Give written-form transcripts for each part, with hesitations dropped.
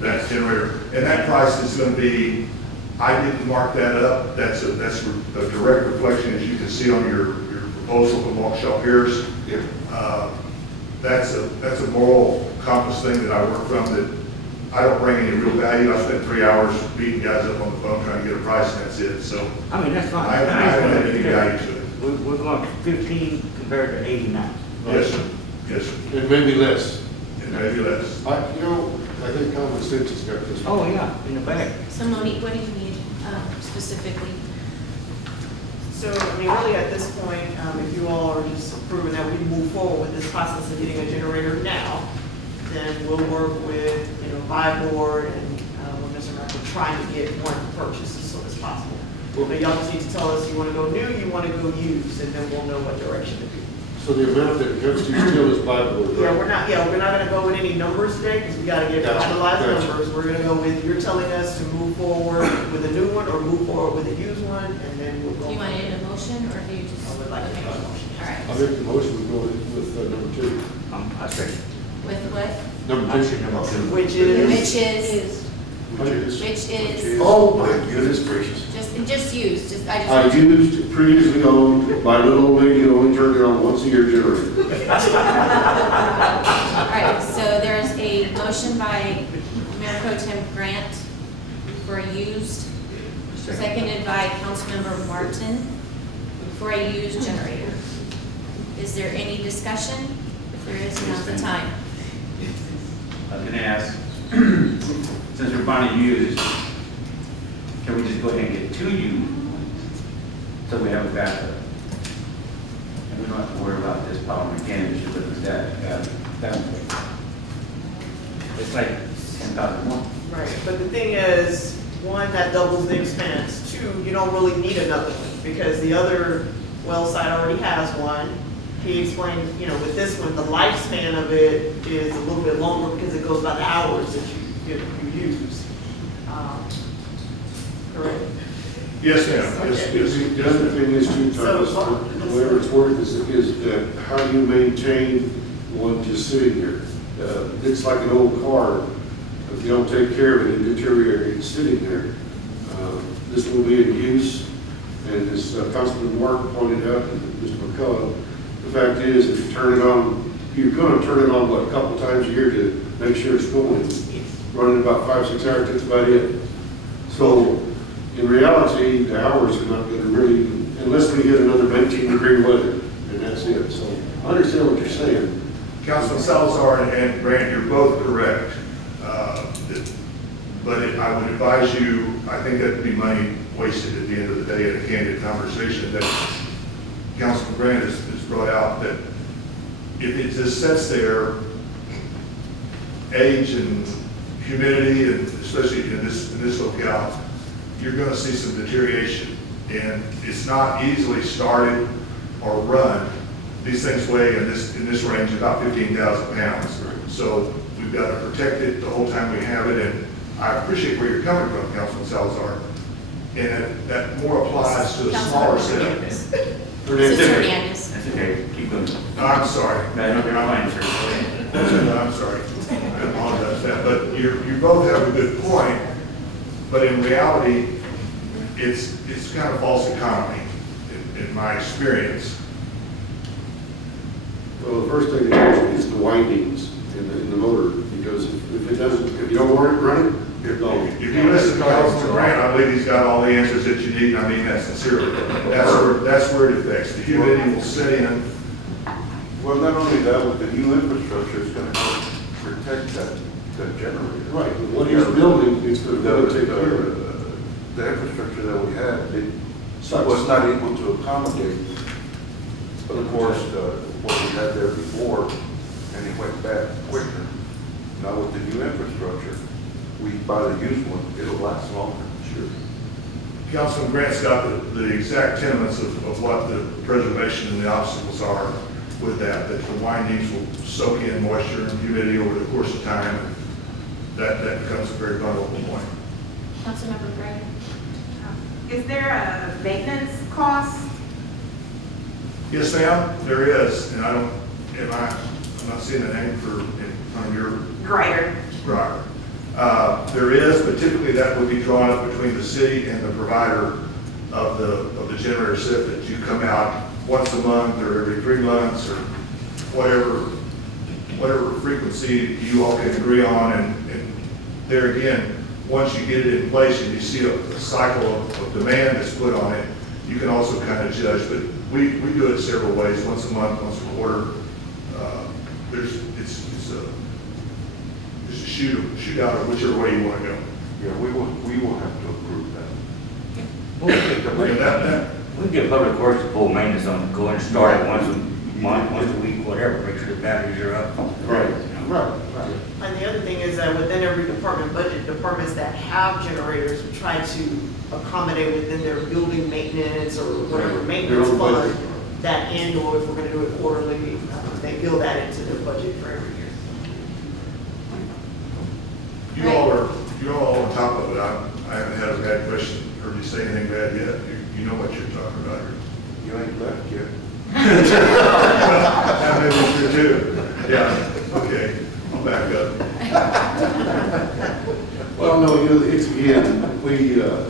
that generator. And that price is going to be, I didn't mark that up. That's a direct reflection, as you can see on your proposal from Waukesha Pierce. Yeah. That's a moral compass thing that I work from, that I don't bring any real value. I spent 3 hours beating guys up on the phone trying to get a price, and that's it. So I mean, that's fine. I haven't had any value to it. We're going 15 compared to 89. Yes, sir. Yes, sir. It may be less. And maybe less. I think common sense has got this. Oh, yeah, in the bag. So Monique, what do you need specifically? So, I mean, really at this point, if you all are just approving that we move forward with this process of getting a generator now, then we'll work with, buy board and with Mr. Merkel trying to get one purchased as soon as possible. But y'all just need to tell us you want to go new, you want to go used, and then we'll know what direction to do. So the amount that comes to you still is buy board, right? Yeah, we're not gonna go with any numbers today, because we gotta get Gotcha, finalized gotcha. numbers. We're gonna go with, you're telling us to move forward with a new one, or move forward with a used one, and then we'll go. Do you want it in a motion, or do you just? I would like to make a motion. All right. I make the motion, we go with number two. I say, With what? Number I two. say number two. Which is, Which is, Oh, my goodness gracious. just use, I I just. used previously owned, my little old lady only turned it on once a year generator. All right, so there's a motion by Mayor Pro Tem Grant for a used, seconded by Councilmember Martin for a used generator. Is there any discussion? If there is, now's the time. I was gonna ask, since we're buying used, can we just go ahead and get two used so we have a backup? And we don't have to worry about this power mechanic issue with that. It's like 10,000 more. right, but the thing is, one, that doubles the expense. Two, you don't really need another one, because the other well site already has one. He explained, with this one, the lifespan of it is a little bit longer because it goes by the hours that you use. Correct? Yes, ma'am. Yes, Okay. yes, The yes. other thing is too, Thomas, So- whatever it's worth is that how do you maintain one just sitting there? It's like an old car. If you don't take care of it, it deteriorates sitting there. This will be in use, and as Councilman Mark pointed out, and Mr. McCullough, the fact is, if you turn it on, you're going to turn it on, a couple times a year to make sure it's going. Running about 5-6 hours, that's about it. So, in reality, the hours are not going to really, unless we get another 19-degree weather, and that's it. So, I understand what you're saying. Councilman Salazar and Grant, you're both correct. But I would advise you, I think that'd be money wasted at the end of the day in a candid conversation that Councilman Grant has brought out, that if it just sits there, age and humidity, and especially in this locale, you're going to see some deterioration. And it's not easily started or run. These things weigh in this range about 15,000 pounds. So we've got to protect it the whole time we have it. And I appreciate where you're coming from, Councilman Salazar. And that more applies to the smaller Councilmember set. Hernandez. Mr. Hernandez. That's okay, keep going. I'm sorry. No, you're fine, sir. I'm sorry. I apologize for that. But you both have a good point. But in reality, it's kind of false economy in my experience. Well, the first thing is the windings in the motor, because if it doesn't, if you don't want it running, you're gone. If you listen to Councilman Grant, I believe he's got all the answers that you need, and I mean that sincerely. That's where it affects. The humidity will set in. Well, not only that, with the new infrastructure, it's gonna help protect that generator. Right, what he's building, it's going to really take care of it. The infrastructure that we had, it was not able to accommodate, but of course, what we had there before, and it went bad quicker. Now with the new infrastructure, we buy the used one, it'll last longer. Sure. Councilman Grant's got the exact tenets of what the preservation and the obstacles are with that the windings will soak in moisture and humidity over the course of time, and that becomes a very vulnerable point. Councilmember Gray. Is there a maintenance cost? Yes, ma'am, there is, and I'm not seeing the name on your Greater. driver. There is, but typically that would be drawn up between the city and the provider of the generator set, that you come out once a month or every 3 months or whatever frequency you all can agree on. And there again, once you get it in place and you see a cycle of demand that's put on it, you can also kind of judge. But we do it several ways, once a month, once a quarter. It's a shoot out of whichever way you want to go. Yeah, we will have to approve that. We give Public Works a full maintenance on, go and start it once a month, once a week, whatever, make sure the batteries are up. Right. And the other thing is that within every department budget, departments that have generators will try to accommodate within their building maintenance or whatever maintenance Their own fund, budget. that and/or if we're gonna do it quarterly, they build that into their budget for every year. You all on top of it. I haven't had a bad question, heard you say anything bad yet. You know what you're talking about here. You ain't left yet. That may be true too. Yeah, okay, I'll back up. Well, no, it's again,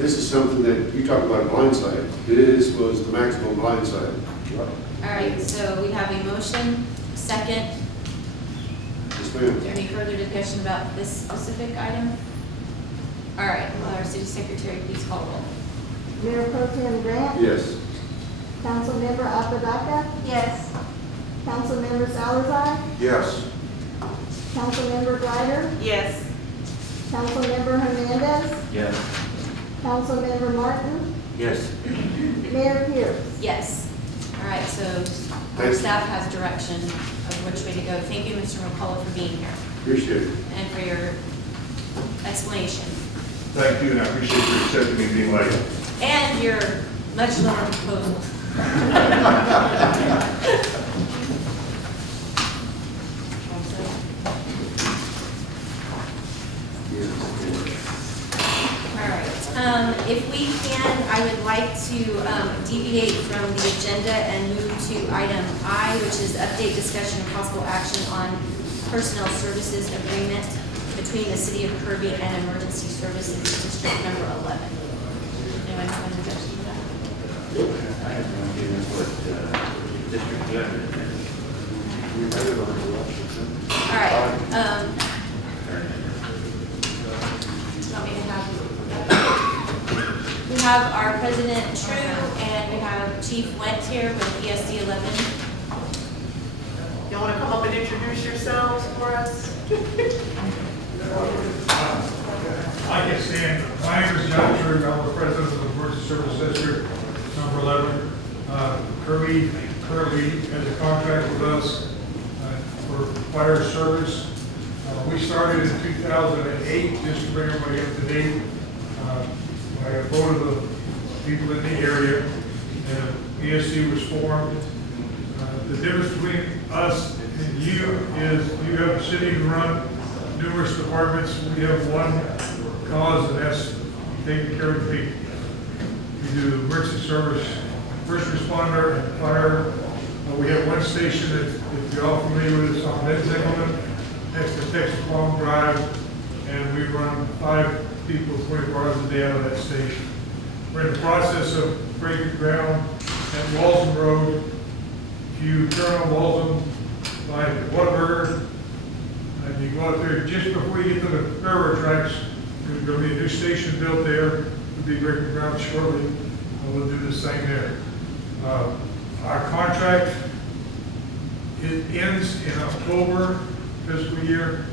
this is something that you talk about blindside. This was the maximum blindside. All right, so we have a motion, second. Yes, Is ma'am. there any further discussion about this specific item? All right, will our city secretary please call roll? Mayor Pro Tem Grant? Yes. Councilmember Apodaca? Yes. Councilmember Salazar? Yes. Councilmember Greider? Yes. Councilmember Hernandez? Yes. Councilmember Martin? Yes. Mayor Pierce? Yes. All right, so our Thank you. staff has direction of which way to go. Thank you, Mr. McCullough, for being here Appreciate it. and for your explanation. Thank you, and I appreciate you accepting me being late. And your much lower proposal. All right, if we can, I would like to deviate from the agenda and move to item I, which is update discussion and possible action on personnel services agreement between the city of Kirby and Emergency Services District Number 11. Anyone have an objection to that? I have no idea what, district judge. We made it on the election. All right, want me to have, we have our President True and we have Chief Went here with ESD 11. Y'all wanna come up and introduce yourselves for us? I can stand. My name is John True. I'm the president of the Emergency Service District, number 11. Kirby currently has a contract with us for fire service. We started in 2008, just to bring everybody up to date. I got voted the people in the area, and ESC was formed. The difference between us and you is you have a city to run numerous departments. We have one cause, and that's taking care of the people. We do emergency service, first responder, and fire. We have one station that, if you're all familiar with, it's on Benzinger, next to Texas Long Drive, and we run 5 people 24 hours a day out of that station. We're in the process of breaking ground at Walton Road. If you turn on Walton by Whataburger, and you go out there just before you get to the railroad tracks, there's going to be a new station built there. We'll be breaking ground shortly, and we'll do the same there. Our contract, it ends in October fiscal year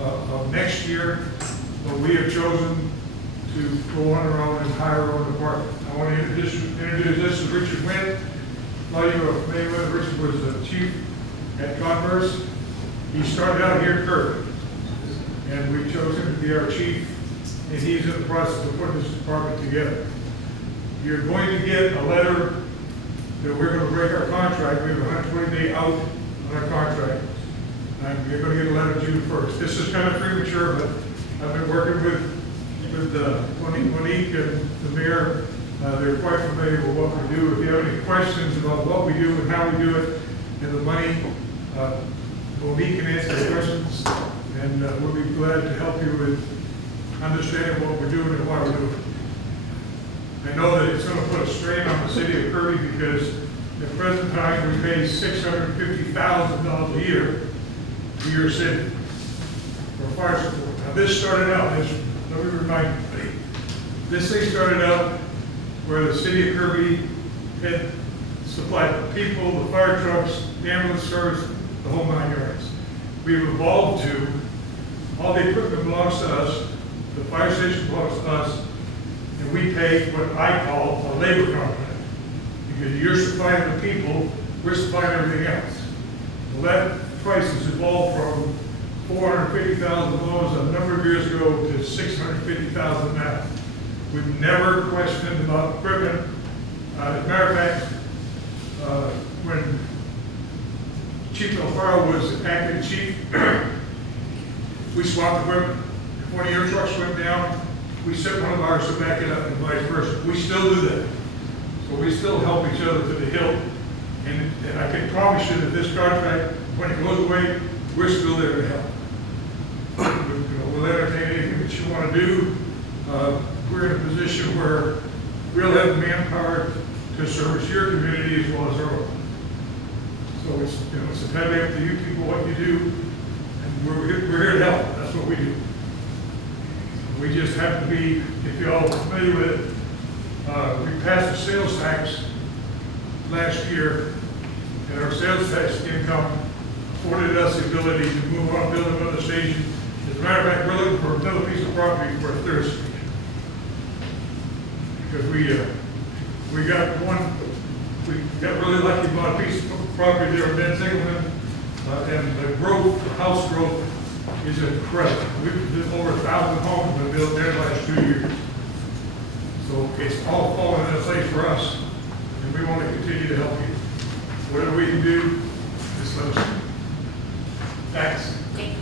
of next year, but we have chosen to go on our own and hire our own department. I want to introduce this as Richard Went. A lot of you are familiar with Richard. Was the chief at Converse. He started out here in Kirby, and we chose him to be our chief, and he's in the process of putting this department together. You're going to get a letter that we're going to break our contract. We have a 120-day out on our contract. And you're going to get a letter June 1st. This is kind of premature, but I've been working with Monique and the mayor. They're quite familiar with what we do. If you have any questions about what we do and how we do it and the money, Monique can answer the questions. And we'll be glad to help you with understanding what we're doing and why we're doing it. I know that it's going to put a strain on the city of Kirby because at the present time, we pay $650,000 a year to your city for fire support. Now, this started out, let me remind you, this thing started out where the city of Kirby had supplied the people, the fire trucks, the ambulance service, the whole 9 yards. We've evolved to, all the equipment belongs to us, the fire station belongs to us, and we pay what I call a labor contract. Because you're supplying the people, we're supplying everything else. Well, that price has evolved from $450,000 a number of years ago to $650,000 now. We've never questioned about equipment. As a matter of fact, when Chief Alfaro was acting chief, we swapped equipment. If one of your trucks went down, we sent one of ours to back it up and vice versa. We still do that. So we still help each other to the hilt. And I can promise you that this contract, when it goes away, we're still there to help. We'll entertain anything that you want to do. We're in a position where we'll have the manpower to service your community as well as our own. So it's entirely up to you people what you do, and we're here to help. That's what we do. We just have to be, if you all are familiar with it, we passed a sales tax last year, and our sales tax income afforded us the ability to move on, build another station. As a matter of fact, we're looking for another piece of property for a third station. Because we got really lucky, bought a piece of property there in Ben Singleton, and the growth, the house growth is incredible. We've been over 1,000 homes been built there the last 2 years. So it's all falling into place for us, and we want to continue to help you. Whatever we can do, just let us know. Thanks. Thank you.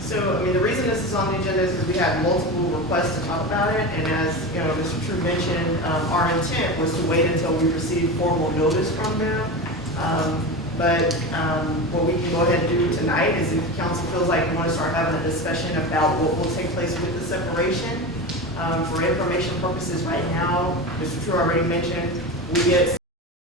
So, I mean, the reason this is on the agenda is because we had multiple requests to talk about it, and as, you know, Mr. True mentioned, our intent was to wait until we received formal notice from them. But what we can go ahead and do tonight is if council feels like we want to start having a discussion about what will take place with the separation. For information purposes right now, Mr. True already mentioned, we get